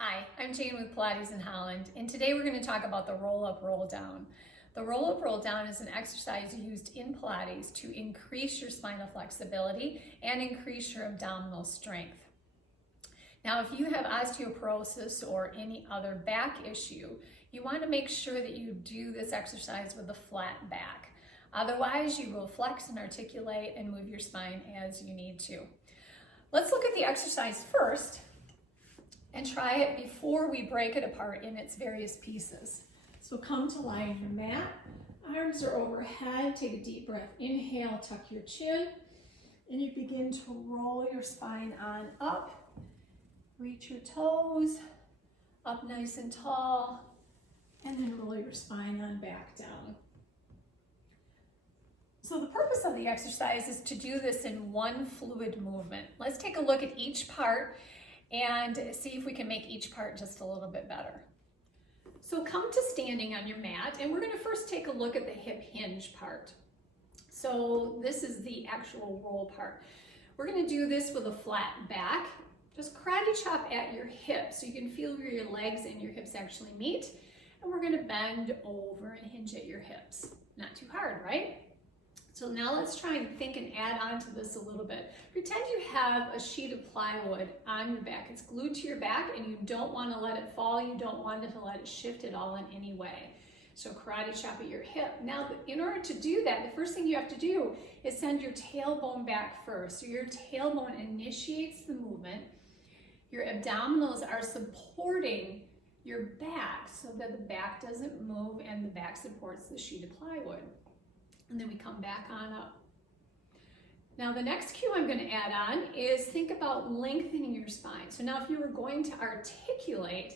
Hi, I'm Jayne with Pilates in Holland, and today we're going to talk about the roll-up, roll-down. The roll-up, roll-down is an exercise used in Pilates to increase your spinal flexibility and increase your abdominal strength. Now, if you have osteoporosis or any other back issue, you want to make sure that you do this exercise with a flat back. Otherwise, you will flex and articulate and move your spine as you need to. Let's look at the exercise first and try it before we break it apart in its various pieces. So come to lie on your mat, arms are overhead, take a deep breath, inhale, tuck your chin, and you begin to roll your spine on up, reach your toes, up nice and tall, and then roll your spine on back down. So the purpose of the exercise is to do this in one fluid movement. Let's take a look at each part and see if we can make each part just a little bit better. So come to standing on your mat, and we're going to first take a look at the hip hinge part. So this is the actual roll part. We're going to do this with a flat back. Just karate chop at your hips so you can feel where your legs and your hips actually meet. And we're going to bend over and hinge at your hips. Not too hard, right? So now let's try and think and add on to this a little bit. Pretend you have a sheet of plywood on your back. It's glued to your back and you don't want to let it fall. You don't want to let it shift at all in any way. So karate chop at your hip. Now, in order to do that, the first thing you have to do is send your tailbone back first. So your tailbone initiates the movement. Your abdominals are supporting your back so that the back doesn't move and the back supports the sheet of plywood. And then we come back on up. Now the next cue I'm going to add on is think about lengthening your spine. So now if you were going to articulate,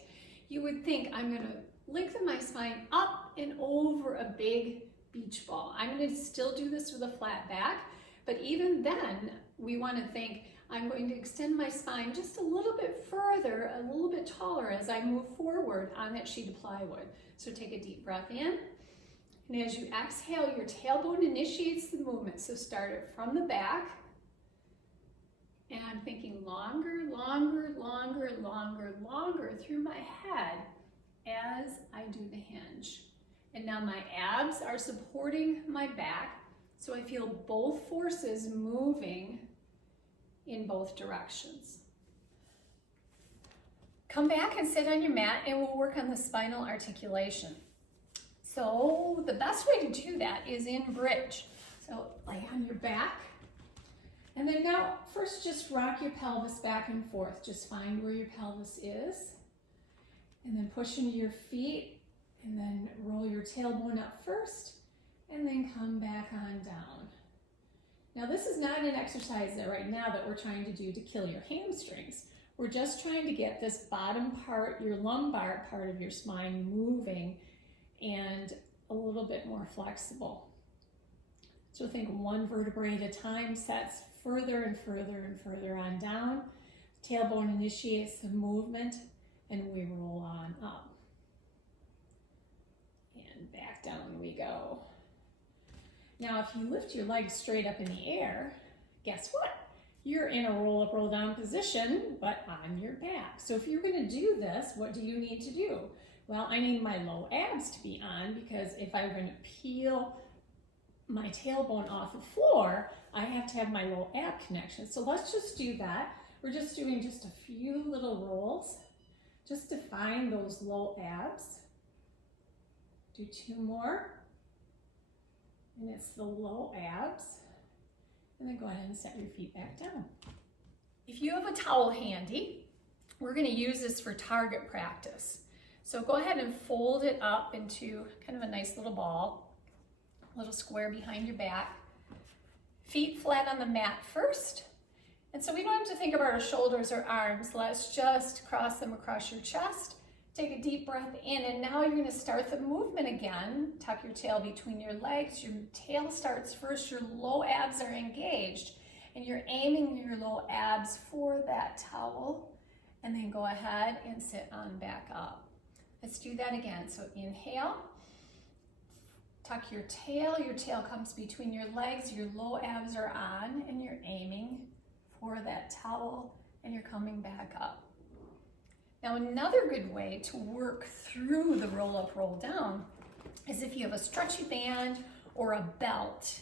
you would think I'm going to lengthen my spine up and over a big beach ball. I'm going to still do this with a flat back, but even then we want to think I'm going to extend my spine just a little bit further, a little bit taller as I move forward on that sheet of plywood. So take a deep breath in. And as you exhale, your tailbone initiates the movement. So start it from the back. And I'm thinking longer, longer, longer, longer, longer through my head as I do the hinge. And now my abs are supporting my back. So I feel both forces moving in both directions. Come back and sit on your mat and we'll work on the spinal articulation. So the best way to do that is in bridge. So lay on your back. And then now first just rock your pelvis back and forth. Just find where your pelvis is. And then push into your feet. And then roll your tailbone up first. And then come back on down. Now this is not an exercise right now that we're trying to do to kill your hamstrings. We're just trying to get this bottom part, your lumbar part of your spine moving and a little bit more flexible. So think one vertebrae at a time, sets further and further and further on down. Tailbone initiates the movement and we roll on up. And back down we go. Now if you lift your legs straight up in the air, guess what? You're in a roll up, roll down position, but on your back. So if you're gonna do this, what do you need to do? Well, I need my low abs to be on because if I'm going to peel my tailbone off the floor, I have to have my low ab connection. So let's just do that. We're just doing just a few little rolls just to find those low abs. Do two more. And it's the low abs. And then go ahead and set your feet back down. If you have a towel handy, we're going to use this for target practice. So go ahead and fold it up into kind of a nice little ball, a little square behind your back. Feet flat on the mat first. And so we don't have to think about our shoulders or arms. Let's just cross them across your chest. Take a deep breath in, and now you're going to start the movement again. Tuck your tail between your legs. Your tail starts first. Your low abs are engaged, and you're aiming your low abs for that towel. And then go ahead and sit on back up. Let's do that again. So inhale, tuck your tail comes between your legs, your low abs are on, and you're aiming for that towel, and you're coming back up. Now another good way to work through the roll up, roll down is if you have a stretchy band or a belt.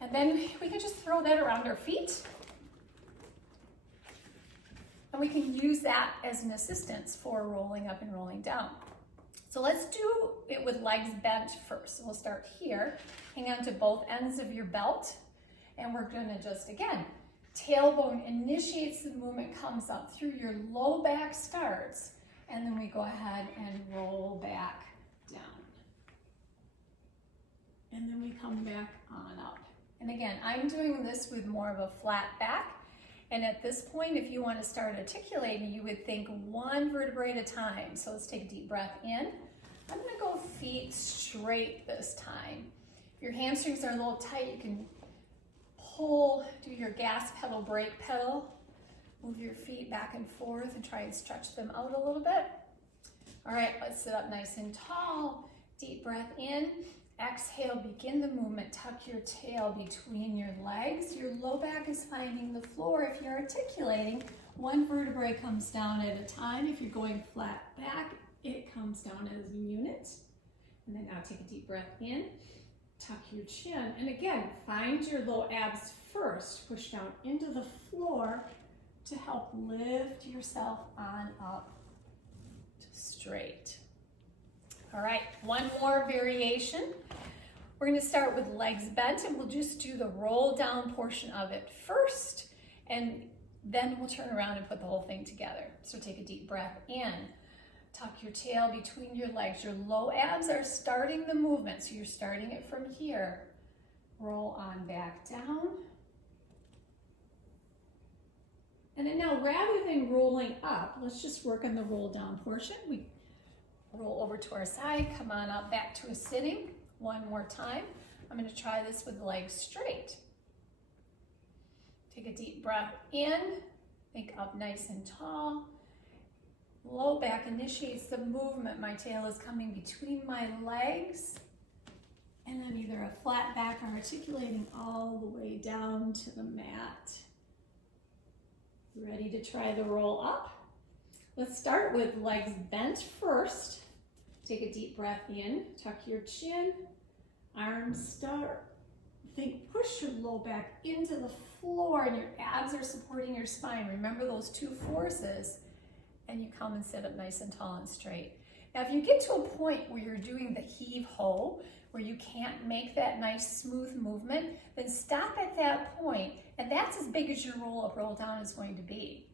And then we can just throw that around our feet. And we can use that as an assistance for rolling up and rolling down. So let's do it with legs bent first. So we'll start here. Hang on to both ends of your belt. And we're gonna just, again, tailbone initiates the movement, comes up through your low back starts, and then we go ahead and roll back down. And then we come back on up. And again, I'm doing this with more of a flat back. And at this point, if you want to start articulating, you would think one vertebrae at a time. So let's take a deep breath in. I'm going to go feet straight this time. If your hamstrings are a little tight, you can pull, do your gas pedal, brake pedal. Move your feet back and forth and try and stretch them out a little bit. All right, let's sit up nice and tall. Deep breath in. Exhale, begin the movement. Tuck your tail between your legs. Your low back is finding the floor. If you're articulating, one vertebrae comes down at a time. If you're going flat back, it comes down as a unit. And then now take a deep breath in. Tuck your chin. And again, find your low abs first. Push down into the floor to help lift yourself on up to straight. All right, one more variation. We're going to start with legs bent, and we'll just do the roll down portion of it first, and then we'll turn around and put the whole thing together. So take a deep breath in. Tuck your tail between your legs. Your low abs are starting the movement, so you're starting it from here. Roll on back down. And then now, rather than rolling up, let's just work on the roll down portion. We roll over to our side, come on up back to a sitting. One more time. I'm going to try this with legs straight. Take a deep breath in, think up nice and tall. Low back initiates the movement. My tail is coming between my legs. And then either a flat back or articulating all the way down to the mat. Ready to try the roll up? Let's start with legs bent first. Take a deep breath in, tuck your chin, arms start. Think, push your low back into the floor and your abs are supporting your spine. Remember those two forces, and you come and sit up nice and tall and straight. Now, if you get to a point where you're doing the heave-ho, where you can't make that nice smooth movement, then stop at that point, and that's as big as your roll up, roll down is going to be.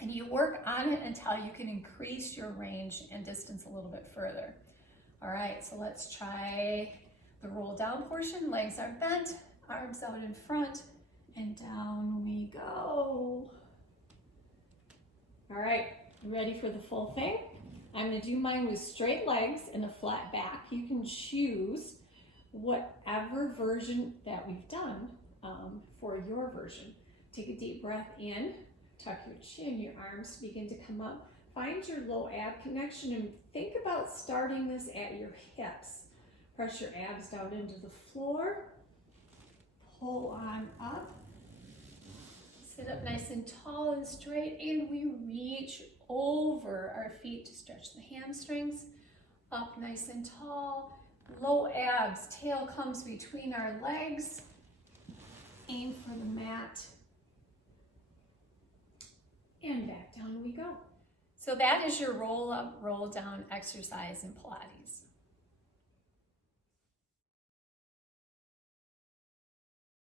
And you work on it until you can increase your range and distance a little bit further. All right, so let's try the roll down portion. Legs are bent, arms out in front, and down we go. All right, ready for the full thing? I'm gonna do mine with straight legs and a flat back. You can choose whatever version that we've done for your version. Take a deep breath in. Tuck your chin, your arms begin to come up. Find your low ab connection and think about starting this at your hips. Press your abs down into the floor. Pull on up. Sit up nice and tall and straight, and we reach over our feet to stretch the hamstrings. Up nice and tall. Low abs, tail comes between our legs. Aim for the mat. And back down we go. So that is your roll up, roll down exercise in Pilates.